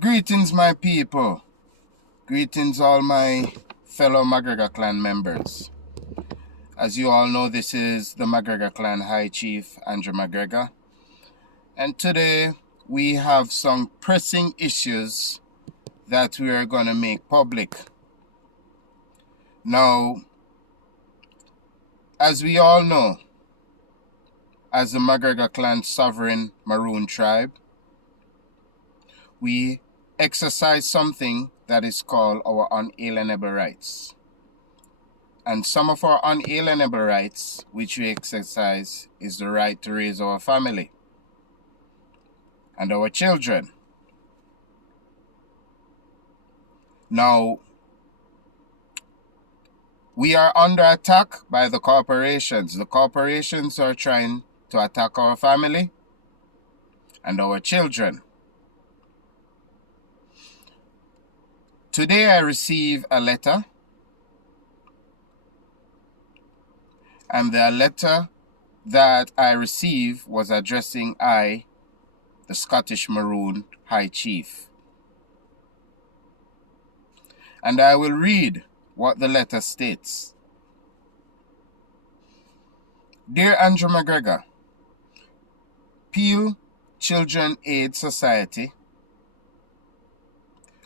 Greetings, my people. Greetings, all my fellow McGregor Clan members. As you all know, this is the McGregor Clan High Chief, Andrew McGregor. And today, we have some pressing issues that we are going to make public. Now, as we all know, as the McGregor Clan Sovereign Maroon tribe, we exercise something that is called our unalienable rights. And some of our unalienable rights, which we exercise, is the right to raise our family and our children. Now, we are under attack by the corporations. The corporations are trying to attack our family and our children. Today I received a letter, and the letter that I received was addressing I, the Scottish Maroon High Chief. And I will read what the letter states. Dear Andrew McGregor, Peel Children Aid Society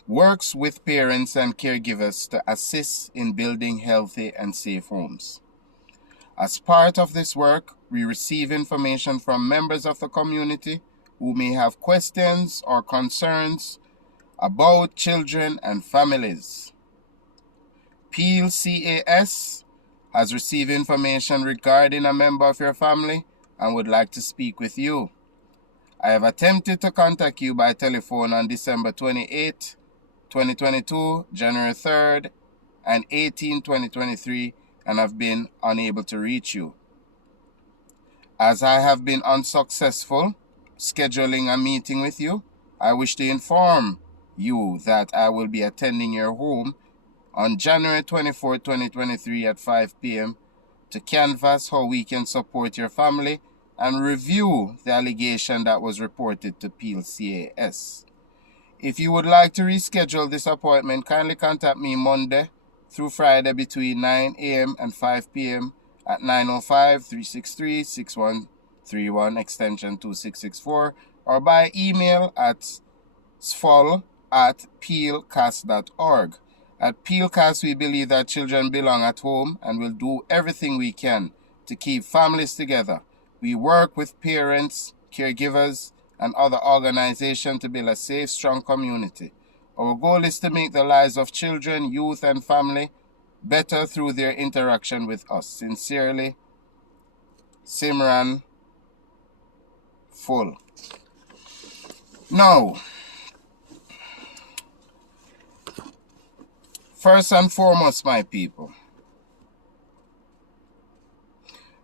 works with parents and caregivers to assist in building healthy and safe homes. As part of this work, we receive information from members of the community who may have questions or concerns about children and families. Peel CAS has received information regarding a member of your family and would like to speak with you. I have attempted to contact you by telephone on December 28, 2022, January 3rd, and 18, 2023, and have been unable to reach you. As I have been unsuccessful scheduling a meeting with you, I wish to inform you that I will be attending your home on January 24, 2023 at 5 p.m. to canvass how we can support your family and review the allegation that was reported to Peel CAS. If you would like to reschedule this appointment, kindly contact me Monday through Friday between 9 a.m. and 5 p.m. at 905-363-6131 extension 2664 or by email at sfol@peelcast.org. At Peelcast, we believe that children belong at home and will do everything we can to keep families together. We work with parents, caregivers, and other organizations to build a safe, strong community. Our goal is to make the lives of children, youth, and family better through their interaction with us. Sincerely, Simran Full. Now, first and foremost, my people,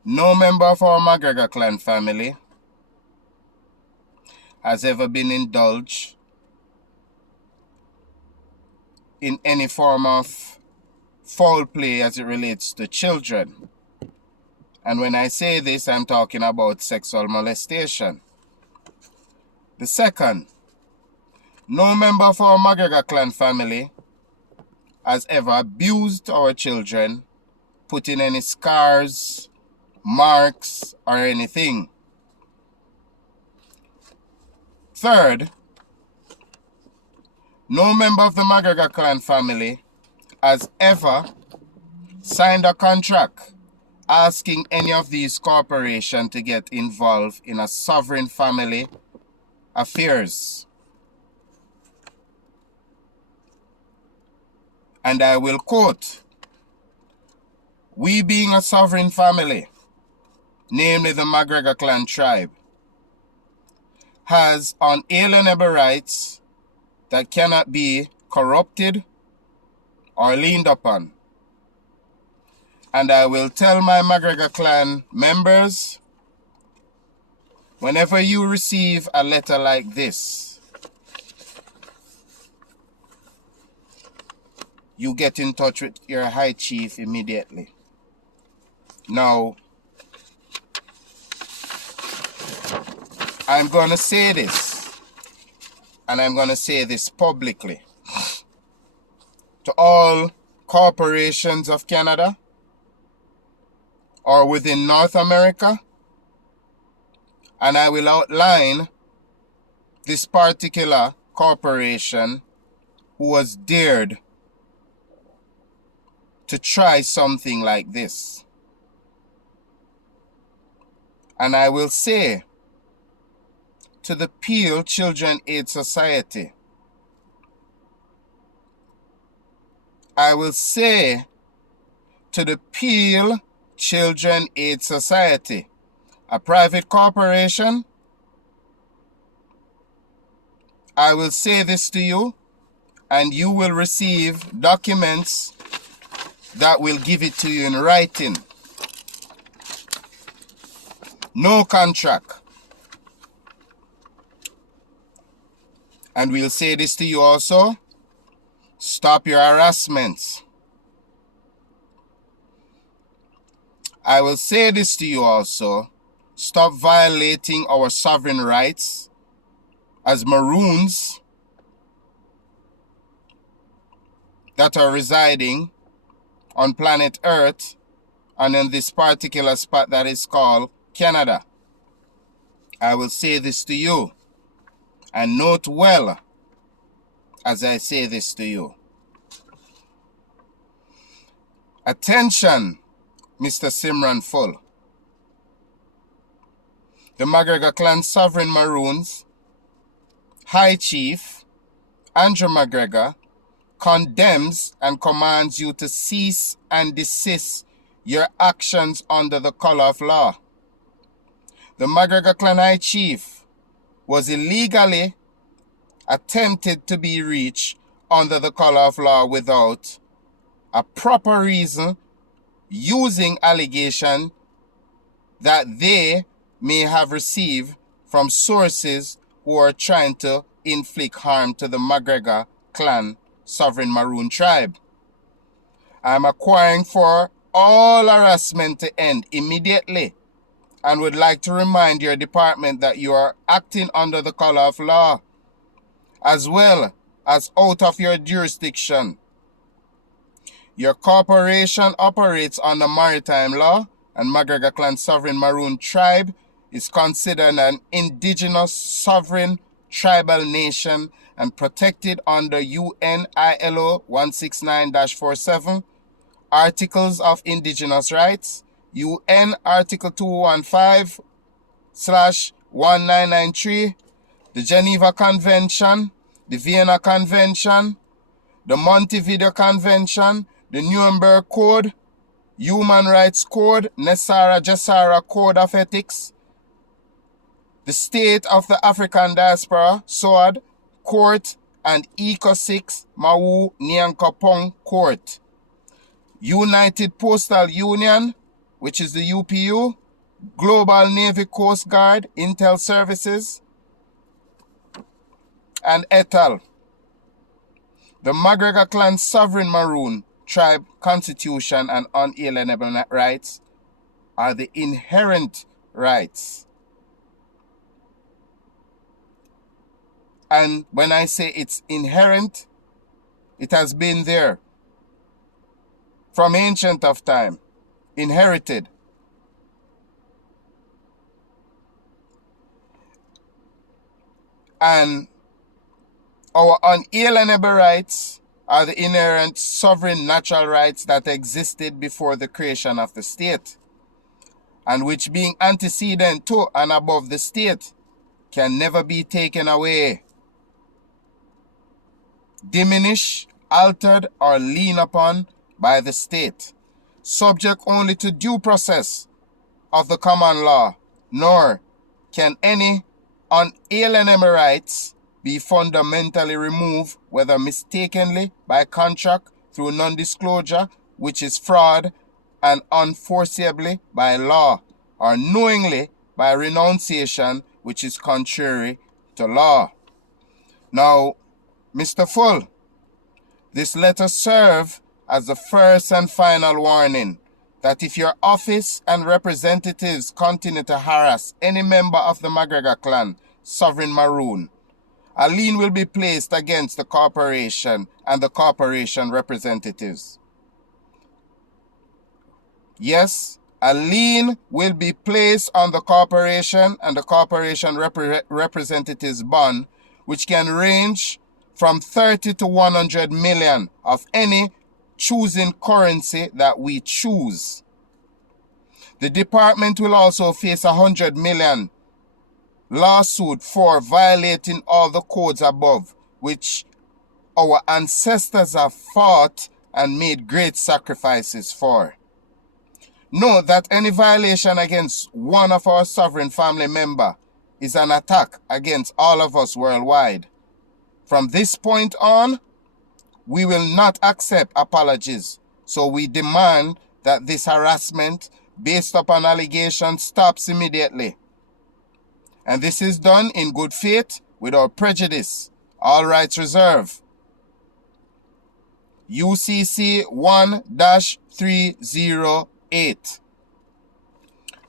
no member of our McGregor clan family has ever been indulged in any form of foul play as it relates to children. And when I say this, I'm talking about sexual molestation. The second, no member of our McGregor clan family has ever abused our children, putting any scars, marks, or anything. Third, no member of the McGregor clan family has ever signed a contract asking any of these corporations to get involved in a sovereign family affairs. And I will quote, "We being a sovereign family, namely the McGregor clan tribe, has unalienable rights that cannot be corrupted or leaned upon. And I will tell my McGregor clan members, whenever you receive a letter like this, you get in touch with your High Chief immediately." Now, I'm going to say this, and I'm going to say this publicly, to all corporations of Canada or within North America, and I will outline this particular corporation who was dared to try something like this. And I will say to the Peel Children Aid Society, I will say to the Peel Children Aid Society, a private corporation, I will say this to you, and you will receive documents that will give it to you in writing. No contract. And we'll say this to you also, stop your harassments. I will say this to you also, stop violating our sovereign rights as Maroons that are residing on planet Earth and in this particular spot that is called Canada. I will say this to you, and note well as I say this to you. Attention, Mr. Simran Full. The McGregor Clan Sovereign Maroons High Chief Andrew McGregor condemns and commands you to cease and desist your actions under the color of law. The McGregor Clan High Chief was illegally attempted to be reached under the color of law without a proper reason, using allegation that they may have received from sources who are trying to inflict harm to the McGregor Clan Sovereign Maroon tribe. I am inquiring for all harassment to end immediately and would like to remind your department that you are acting under the color of law as well as out of your jurisdiction. Your corporation operates under maritime law, and McGregor Clan Sovereign Maroon tribe is considered an indigenous sovereign tribal nation and protected under UNILO 169-47, Articles of Indigenous Rights, UN Article 215/1993, the Geneva Convention, the Vienna Convention, the Montevideo Convention, the Nuremberg Code, Human Rights Code, Nessara Jassara Code of Ethics, the State of the African Diaspora, SOAD, Court, and ECO 6, Mau Nyankopong Court, United Postal Union, which is the UPU, Global Navy Coast Guard, Intel Services, and et al. The McGregor Clan Sovereign Maroon tribe constitution and unalienable rights are the inherent rights. And when I say it's inherent, it has been there from ancient of time, inherited. And our unalienable rights are the inherent sovereign natural rights that existed before the creation of the state, and which, being antecedent to and above the state, can never be taken away, diminished, altered, or leaned upon by the state, subject only to due process of the common law, nor can any unalienable rights be fundamentally removed, whether mistakenly by contract through non-disclosure, which is fraud, and unforeseeably by law, or knowingly by renunciation, which is contrary to law. Now, Mr. Full, this letter serves as the first and final warning that if your office and representatives continue to harass any member of the McGregor Clan Sovereign Maroon, a lien will be placed against the corporation and the corporation representatives. Yes, a lien will be placed on the corporation and the corporation representatives bond, which can range from 30 to 100 million of any choosing currency that we choose. The department will also face 100 million lawsuit for violating all the codes above, which our ancestors have fought and made great sacrifices for. Note that any violation against one of our sovereign family member is an attack against all of us worldwide. From this point on, we will not accept apologies, so we demand that this harassment based upon allegations stops immediately. And this is done in good faith without prejudice. All rights reserved. UCC 1-308.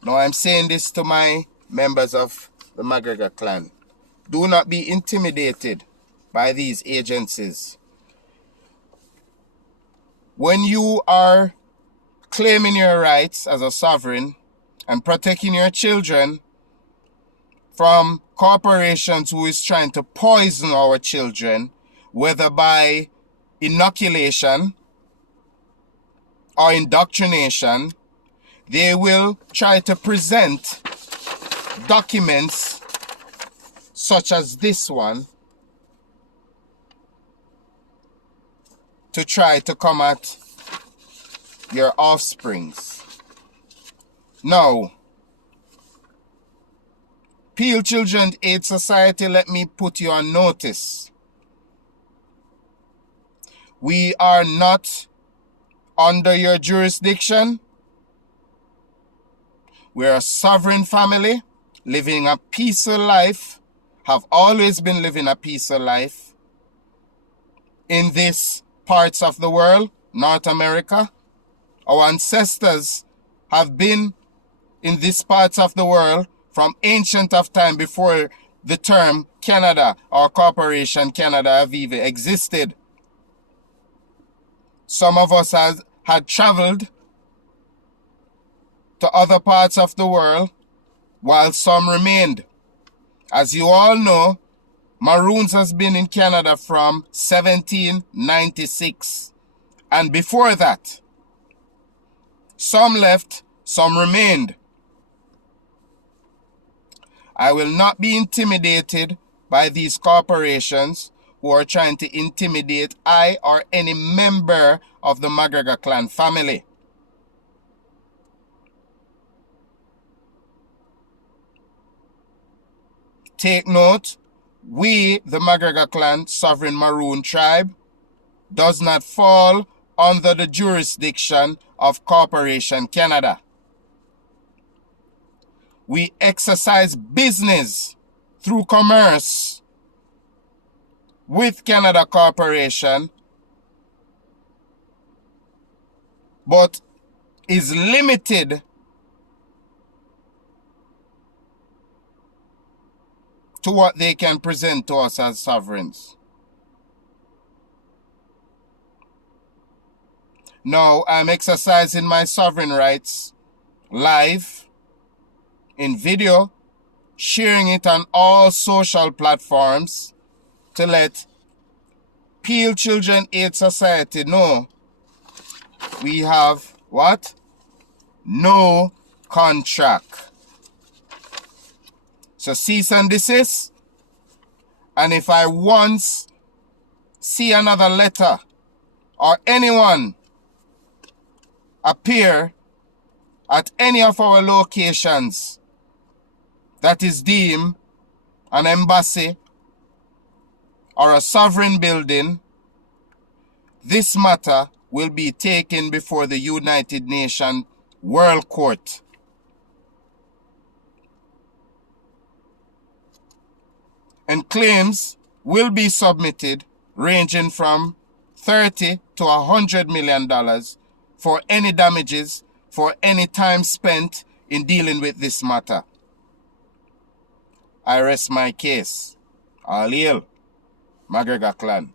Now I'm saying this to my members of the McGregor clan. Do not be intimidated by these agencies. When you are claiming your rights as a sovereign and protecting your children from corporations who is trying to poison our children, whether by inoculation or indoctrination, they will try to present documents such as this one to try to come at your offsprings. Now, Peel Children Aid Society, let me put you on notice. We are not under your jurisdiction. We're a sovereign family living a peaceful life, have always been living a peaceful life in these parts of the world, North America. Our ancestors have been in these parts of the world from ancient of time, before the term Canada or Corporation Canada have even existed. Some of us had traveled to other parts of the world, while some remained. As you all know, Maroons has been in Canada from 1796. And before that, some left, some remained. I will not be intimidated by these corporations who are trying to intimidate I or any member of the McGregor clan family. Take note, we, the McGregor Clan Sovereign Maroon tribe, does not fall under the jurisdiction of Corporation Canada. We exercise business through commerce with Canada Corporation, but is limited to what they can present to us as sovereigns. Now, I'm exercising my sovereign rights live, in video, sharing it on all social platforms to let Peel Children Aid Society know we have what? No contract. So cease and desist. And if I once see another letter or anyone appear at any of our locations that is deemed an embassy or a sovereign building, this matter will be taken before the United Nations World Court. And claims will be submitted ranging from $30 to $100 million for any damages for any time spent in dealing with this matter. I rest my case. All hail. McGregor Clan.